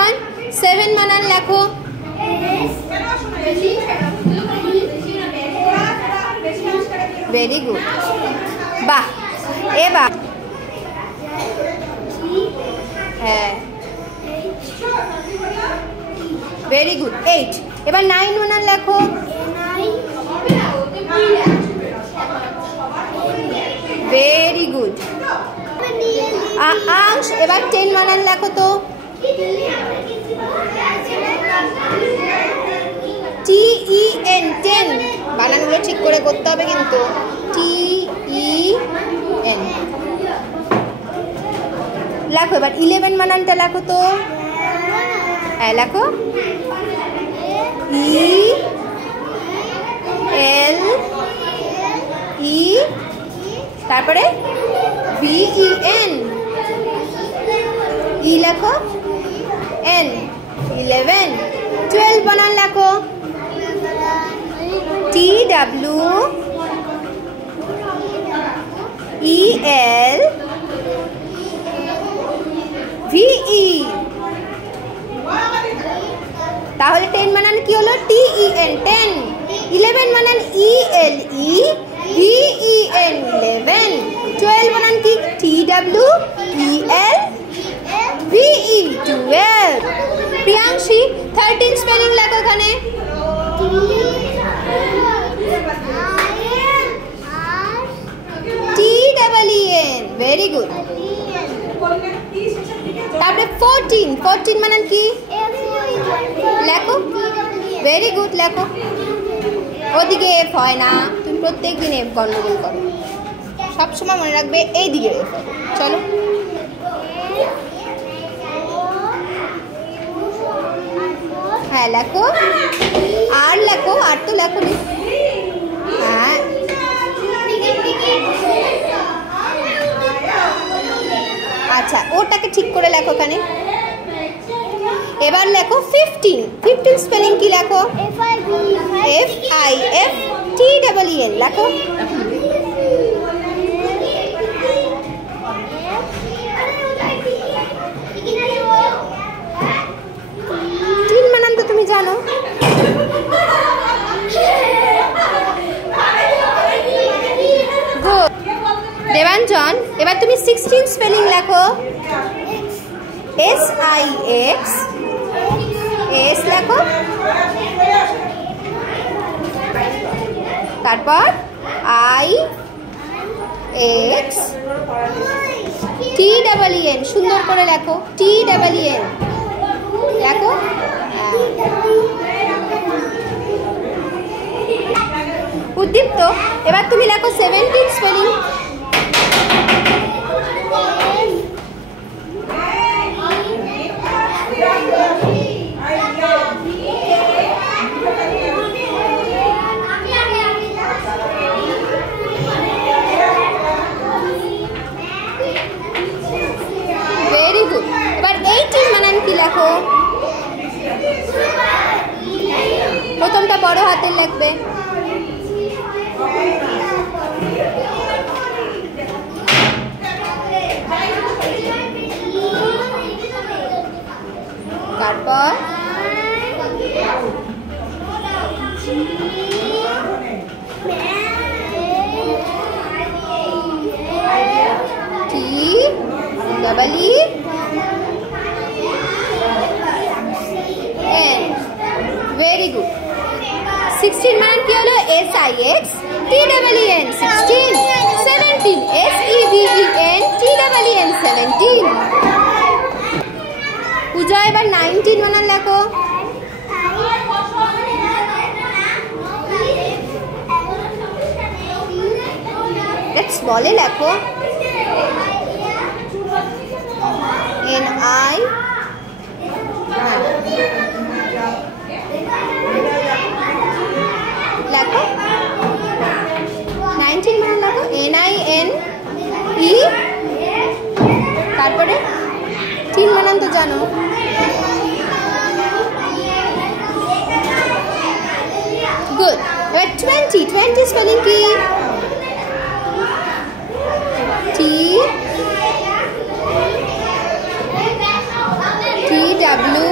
মান 7 বানান লেখো। ভেরি গুড, বাহ। এবার হ্যাঁ, ভেরি গুড, 8। এবার 9 বানান লেখো। ভেরি গুড, আংশ। এবার 10 বানান লেখো তো। TEN, 10। বানানগুলো ঠিক করে করতে হবে কিন্তু। TEN লেখো। এবার 11 বানানটা লেখো তো। হ্যাঁ, লেখো। ELE, তারপরে VEN, ই লেখো, N, 11। 12 বানান লেখো। TWELVE। তাহলে 10 বানান কি হলো? TEN, 10। 11 বানান ELE, VEN, 11। 12 বানান কি? TWELVE, 12। প্রিয়াংশী 13 স্পেলিং লেখো এখানে। TEEN, very good. তারপরে 14 বানান কি? লেখো। ভেরি গুড, লেখো। ওদিকে এফ হয় না, তুমি প্রত্যেক দিন এফ গন্ডগোল করো। সবসময় মনে রাখবে এই দিকে এফ। চলো, হ্যাঁ লেখো। আর লেখো, আর তো লেখো নি। হ্যাঁ, আচ্ছা, ওটাকে ঠিক করে লেখো এখানে। এবার লেখো 15 স্পেলিং কি লেখো? FIFTEEN লেখো। তিন বানান তো তুমি জানো। গুড। দেবাঞ্জন, এবার তুমি 16 স্পেলিং লেখো। SIX, এস লেখো। তারপর IX, TEEN, সুন্দর করে লেখো। TEEN লেখো। উদ্দীপ্ত, এবার তুমি লেখো 17 স্পেলিং। Very good. এবার 18 বানান কি লেখো? প্রথমটা বড় হাতের লিখবে। তারপর TEEN, ভেরি গুড। 16 মান কি হলো? SIX, TEEN, 16। 17, SEVEN, TEEN, 17। পূজা, এবার 19 বানান লেখো। বলে লেখো। NI, লেখো। 19 মানে লেখো। NINE, তারপরে 3 বানান তো জানো। গুড। এবার 20 স্পেলিং কি? TWENTY,